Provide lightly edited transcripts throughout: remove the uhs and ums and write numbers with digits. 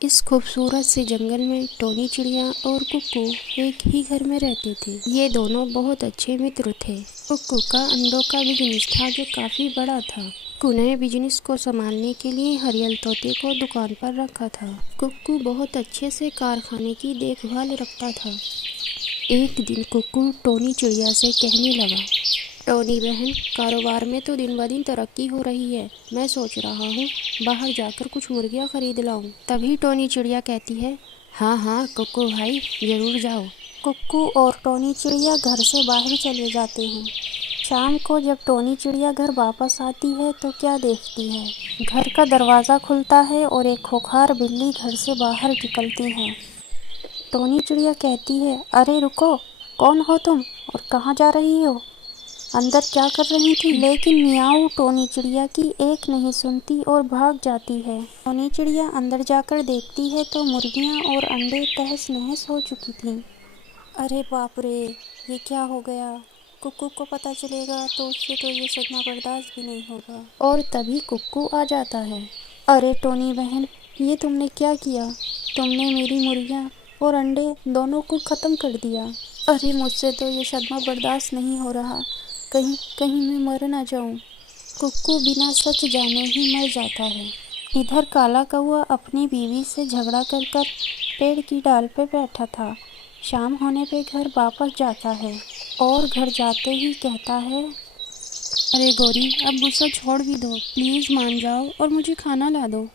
इस खूबसूरत से जंगल में टोनी चिड़िया और कुक्कू एक ही घर में रहते थे। ये दोनों बहुत अच्छे मित्र थे। कुक्कू का अंडों का बिजनेस था जो काफी बड़ा था। कुक्कू ने बिजनेस को संभालने के लिए हरियल तोते को दुकान पर रखा था। कुक्कू बहुत अच्छे से कारखाने की देखभाल रखता था। एक दिन कुक्कू टोनी चिड़िया से कहने लगा, टोनी बहन, कारोबार में तो दिन ब दिन तरक्की हो रही है। मैं सोच रहा हूँ बाहर जाकर कुछ मुर्गियाँ खरीद लाऊं। तभी टोनी चिड़िया कहती है, हाँ हाँ कुक्कू भाई, जरूर जाओ। कुक्कू और टोनी चिड़िया घर से बाहर चले जाते हैं। शाम को जब टोनी चिड़िया घर वापस आती है तो क्या देखती है, घर का दरवाज़ा खुलता है और एक खूंखार बिल्ली घर से बाहर निकलती है। टोनी चिड़िया कहती है, अरे रुको, कौन हो तुम और कहाँ जा रही हो? अंदर क्या कर रही थी? लेकिन मियाऊ टोनी चिड़िया की एक नहीं सुनती और भाग जाती है। टोनी चिड़िया अंदर जाकर देखती है तो मुर्गियाँ और अंडे तहस नहस हो चुकी थीं। अरे बाप रे, ये क्या हो गया? कुक्कू को पता चलेगा तो उससे तो ये सदमा बर्दाश्त भी नहीं होगा। और तभी कुक्कू आ जाता है। अरे टोनी बहन, ये तुमने क्या किया? तुमने मेरी मुर्गियाँ और अंडे दोनों को ख़त्म कर दिया। अरे मुझसे तो ये सदमा बर्दाश्त नहीं हो रहा, कहीं मैं मर ना जाऊं। कुक्कू बिना सच जाने ही मर जाता है। इधर काला कौआ अपनी बीवी से झगड़ा कर पेड़ की डाल पे बैठा था। शाम होने पे घर वापस जाता है और घर जाते ही कहता है, अरे गौरी, अब गुस्सा छोड़ भी दो, प्लीज़ मान जाओ और मुझे खाना ला दो।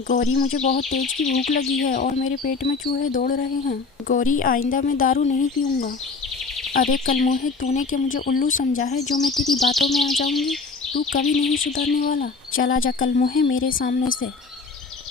गौरी, मुझे बहुत तेज की भूख लगी है और मेरे पेट में चूहे दौड़ रहे हैं। गौरी, आइंदा मैं दारू नहीं पीऊँगा। अरे कलमुहे, तूने क्या मुझे उल्लू समझा है जो मैं तेरी बातों में आ जाऊंगी? तू कभी नहीं सुधरने वाला। चला जा कलमुहे मेरे सामने से।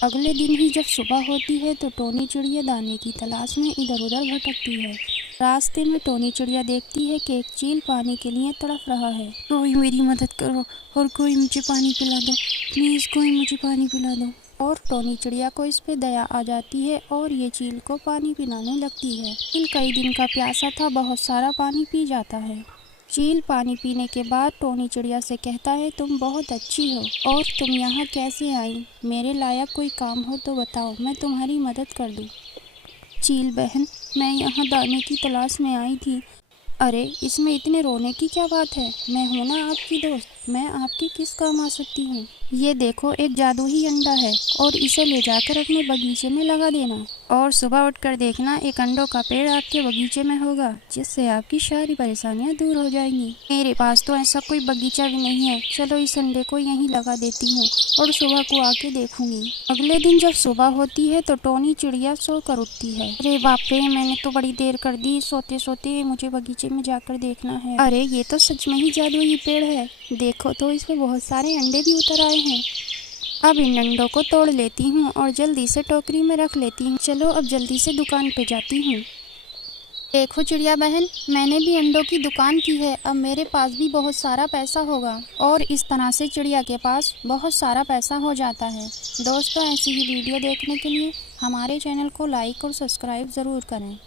अगले दिन ही जब सुबह होती है तो टोनी चिड़िया दाने की तलाश में इधर उधर भटकती है। रास्ते में टोनी चिड़िया देखती है कि एक चील पानी के लिए तड़प रहा है। कोई मेरी मदद करो और कोई मुझे पानी पिला दो, प्लीज़ कोई मुझे पानी पिला दो। और टोनी चिड़िया को इस पे दया आ जाती है और ये चील को पानी पिलाने लगती है। चील कई दिन का प्यासा था, बहुत सारा पानी पी जाता है। चील पानी पीने के बाद टोनी चिड़िया से कहता है, तुम बहुत अच्छी हो और तुम यहाँ कैसे आई? मेरे लायक कोई काम हो तो बताओ, मैं तुम्हारी मदद कर दूँ। चील बहन, मैं यहाँ दाने की तलाश में आई थी। अरे इसमें इतने रोने की क्या बात है? मैं हूँ ना आपकी दोस्त, मैं आपकी किस काम आ सकती हूँ? ये देखो, एक जादुई अंडा है और इसे ले जाकर अपने बगीचे में लगा देना और सुबह उठकर देखना एक अंडों का पेड़ आपके बगीचे में होगा, जिससे आपकी सारी परेशानियाँ दूर हो जाएंगी। मेरे पास तो ऐसा कोई बगीचा भी नहीं है, चलो इस अंडे को यहीं लगा देती हूँ और सुबह को आके देखूंगी। अगले दिन जब सुबह होती है तो टोनी चिड़िया सोकर उठती है। अरे बाप रे, मैंने तो बड़ी देर कर दी, सोते सोते मुझे बगीचे में जाकर देखना है। अरे ये तो सच में ही जादुई पेड़ है, देखो तो इसमें बहुत सारे अंडे भी उतर आए हैं। अब इन अंडों को तोड़ लेती हूँ और जल्दी से टोकरी में रख लेती हूँ। चलो अब जल्दी से दुकान पे जाती हूँ। देखो चिड़िया बहन, मैंने भी अंडों की दुकान की है, अब मेरे पास भी बहुत सारा पैसा होगा। और इस तरह से चिड़िया के पास बहुत सारा पैसा हो जाता है। दोस्तों, ऐसी ही वीडियो देखने के लिए हमारे चैनल को लाइक और सब्सक्राइब ज़रूर करें।